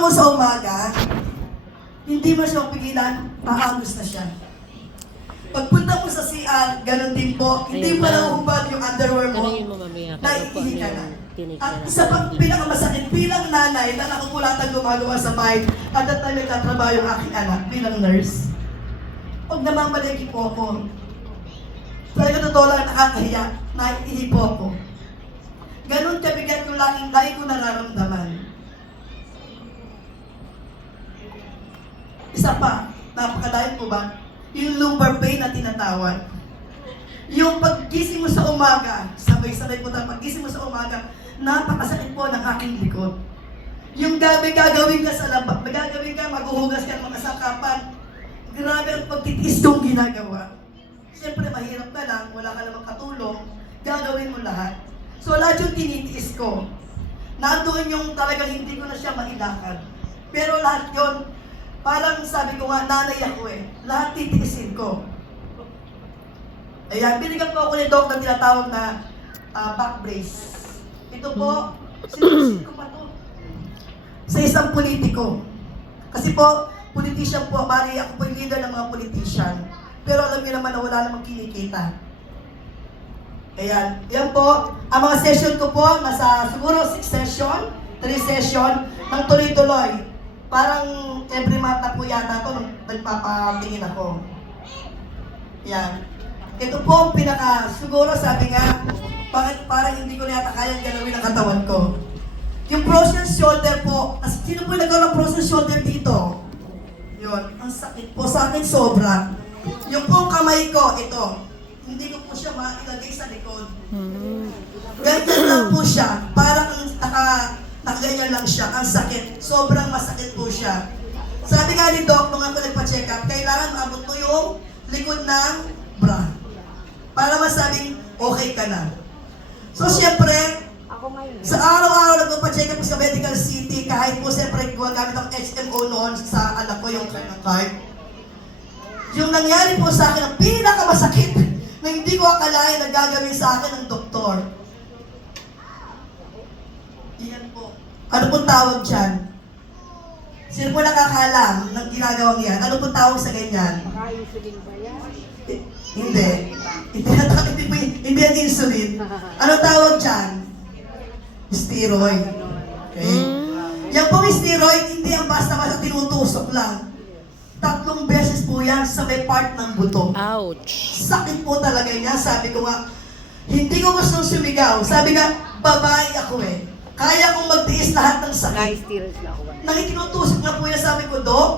mo sa umaga, hindi mo siya mapigilan, maagos na siya. Pagpunta mo sa CR, ganun din po, hindi Ayun, pa ma'am. nauubad yung underwear mo, Tanungin mo mamaya kung ano po naiihi ka yung na. tinig At na. isa pang pinakamasakit bilang nanay na nakukulatan gumagawa sa bahay, at at time nagtatrabaho yung aking anak bilang nurse. Pag namamalagi po ako, talaga totoo lang nakakahiya, naiihi po ako. Ganun kabigat yung lagi ko nararamdaman. Isa pa, napakadayon po ba? Yung lumbar pain na tinatawag. Yung paggising mo sa umaga, sabay-sabay po tayo, paggising mo sa umaga, napakasakit po ng aking likod. Yung gagawin ka sa labas, gagawin ka, maghuhugas ka ng mga sakapan, grabe ang pagtitiis kong ginagawa. Siyempre, mahirap ka lang, wala ka namang katulong, gagawin mo lahat. So, lahat yung tinitiis ko. Nandoon yung talagang hindi ko na siya mailakad. Pero lahat yon, parang sabi ko nga, nanay ako eh. Lahat titiisin ko. Ayan, binigyan po ako ni Doc na tinatawag na back brace. Ito po, sinusin ko pa to. Sa isang politiko. Kasi po, politician po, bali ako po yung leader ng mga politician. Pero alam niyo naman na wala namang kinikita. Ayan, yan po. Ang mga session ko po, nasa siguro 6 session, 3 session, ng tuloy-tuloy. Parang every month na po yata ito, nagpapatingin ako. Yan. Ito po ang pinaka, siguro sabi nga, bakit parang hindi ko na yata kayang galawin ang katawan ko. Yung frozen shoulder po, sino po nagkaroon ng frozen shoulder dito? Yun, ang sakit po sa akin sobra. Yung po kamay ko, ito, hindi ko po siya mailagay sa likod. Ganyan lang po siya, parang nakaganyan lang siya, ang sakit, sobrang masakit po siya. Sabi nga ni Doc, nung ako nagpa-check up, kailangan maabot mo yung likod ng bra. Para masabing okay ka na. So, siyempre, sa araw-araw nagpa-check up sa Medical City, kahit po siyempre gumagamit ang HMO noon sa anak ko yung card. Yung nangyari po sa akin, ang pinakamasakit na hindi ko akalain na gagawin sa akin ng doktor. Iyan po. Ano pong tawag dyan? Sino po nakakalam ng ginagawang yan? Ano pong tawag sa ganyan? Maka-insulin ba yan? Hindi. Hindi yan insulin. Ano tawag dyan? Steroid. Okay? Yan pong steroid, hindi ang basta-basta tinutusok lang. 3 beses po yan sa may part ng buto. Ouch. Sakit po talaga niya. Sabi ko nga, hindi ko gustong sumigaw. Sabi nga, babae ako eh. Kaya kong magtiis lahat ng sakit. Na-steroids na ako. Nakikinutusok na po yan, sabi ko, Dok,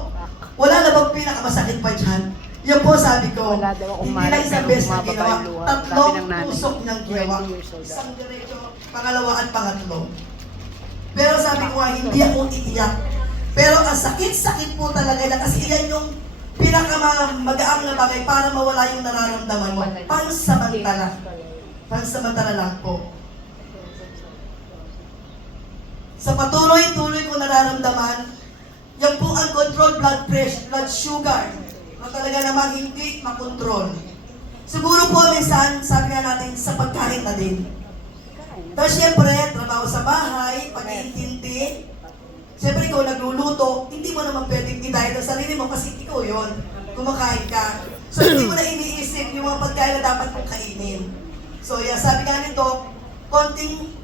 wala na bang pinakamasakit pa dyan? Yan po sabi ko, Wala daw akong hindi na malas, isang pero beses na bumababa ginawa, yung luha. 3 Sabi ng nanay, tusok niyang ginawa. 20 years old. Isang diretso, pangalawa at pangatlo. Pero sabi ko nga, hindi ako iiyak. Pero ang sakit-sakit po talaga na kasi yan yung pinakamagaang na bagay para mawala yung nararamdaman mo. Pansamantala. Pansamantala lang po. Sa patuloy-tuloy ko nararamdaman, yan po ang control blood pressure, blood sugar, na talaga naman hindi makontrol. Siguro po minsan, sabi nga natin, sa pagkain na din. Pero siyempre, trabaho sa bahay, pag-iintindi, siyempre ikaw nagluluto, hindi mo naman pwedeng i-diet ang sarili mo kasi ikaw yon, kumakain ka. So hindi mo na iniisip yung mga pagkain na dapat mong kainin. So yeah, sabi nga nito, konting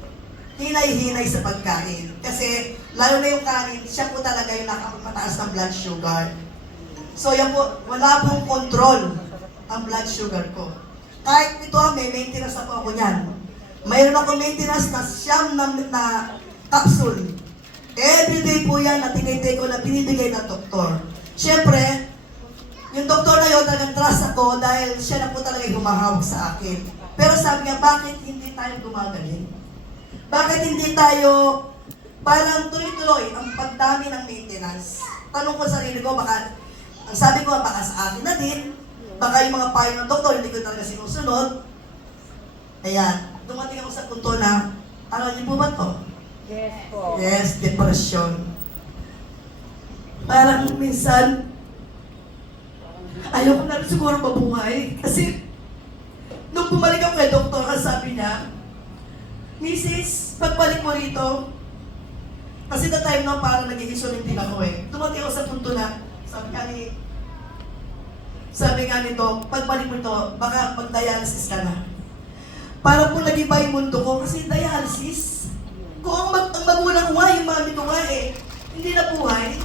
hinay-hinay sa pagkain. Kasi, lalo na yung kanin, siya po talaga yung nakapagpataas ng blood sugar. So, yan po, wala pong control ang blood sugar ko. Kahit ito, may maintenance na po ako niyan. Mayroon ako maintenance na siyam na capsule. Everyday po yan na tinitake ko na binibigay ng doktor. Siyempre, yung doktor na yun, talagang trust ako dahil siya na po talaga yung humahawak sa akin. Pero sabi niya, bakit hindi tayo gumagaling? Bakit hindi tayo parang tuloy-tuloy ang pagdami ng maintenance? Tanong ko sa sarili ko, baka, ang sabi ko, baka sa akin na din, baka yung mga payo ng doktor, hindi ko talaga sinusunod. Ayan, dumating ako sa punto na, alam niyo po ba to? Yes po. Yes, depression. Parang minsan, ayoko na rin siguro mabuhay. Kasi, nung bumalik ako kay doktor, ang sabi niya, Mrs., pagbalik mo rito, kasi the time na parang nag-i-insulin din sabi nga nito, pagbalik mo ito, baka mag-dialysis ka na. Para po nag-iba yung mundo ko, kasi dialysis, kung ang magulang ko nga, yung mami ko nga hindi na buhay,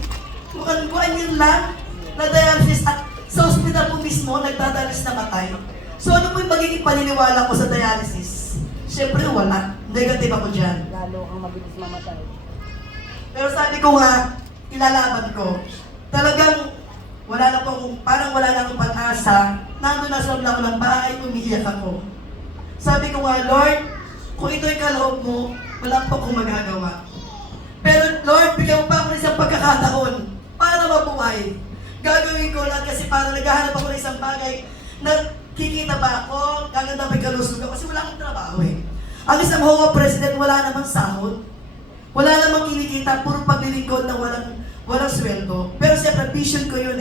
mukhang buwan yun lang, na dialysis at sa hospital po mismo, nagdadalis na matay. So ano po yung magiging paniniwala ko sa dialysis? Siyempre wala. Negative ako dyan. Lalo ang mabilis mamatay. Pero sabi ko nga, ilalaban ko. Talagang wala na pong, parang wala na akong pag-asa. Nandun na sa loob ako ng bahay, umiiyak ako. Sabi ko nga, Lord, kung ito'y kaloob mo, wala pa akong magagawa. Pero Lord, bigyan mo pa ako ng isang pagkakataon para mabuhay. Gagawin ko lang kasi parang naghahanap ako ng isang bagay na kikita ba ako, gaganda pa yung kalusog ako kasi wala akong trabaho Ang isang HOA president, wala namang sahod. Wala namang kinikita, puro paglilingkod na walang sweldo. Pero siyempre, vision ko yun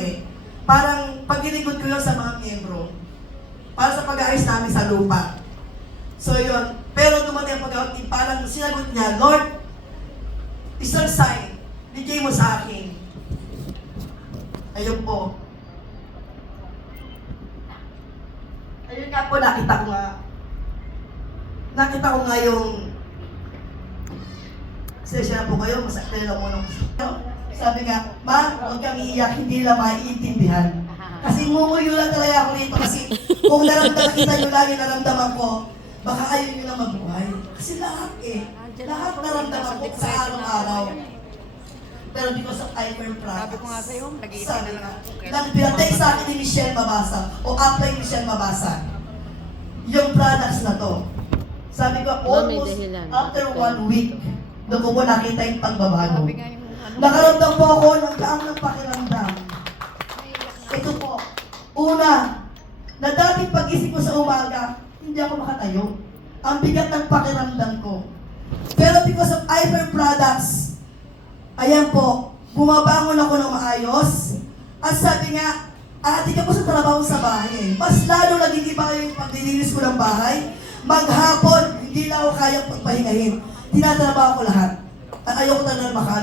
Parang paglilingkod ko yun sa mga miyembro. Para sa pag-aayos namin sa lupa. So yun. Pero dumating ang pag-out, parang sinagot niya, Lord, isang sign, bigay mo sa akin. Ayun po. Ayun nga po, nakita ko nga yung sesya na po kayo, masakit lang muna ko. Sabi nga, Ma, huwag kang iiyak, hindi nila maiintindihan. Kasi mumuyo lang talaga ako rito kasi kung nakita nyo lagi naramdaman ko, baka ayaw nyo na mabuhay. Kasi lahat lahat naramdaman ko sa araw-araw. Pero because of hyper products. Sabi ko nga sa'yo, nag-iisip Sabi na nga, lang. nang pinatay sa akin ni Michelle Mabasa o apply ni Michelle Mabasa, yung products na to. Sabi ko, almost after 1 week, doon ko po nakita yung pagbabago. Sabi nga yung Nakaramdam po ako ng kaang ng pakiramdam. Ito po, una, na dating pag-isip ko sa umaga, hindi ako makatayo. Ang bigat ng pakiramdam ko. Pero because of hyper products, ayan po, bumabangon ako ng maayos. At sabi nga, atik ako sa trabaho sa bahay. Mas lalo naging iba yung paglilinis ko ng bahay. Maghapon, hindi na ako kayang pagpahingahin. Tinatrabaho ko lahat. At ayoko talaga makala.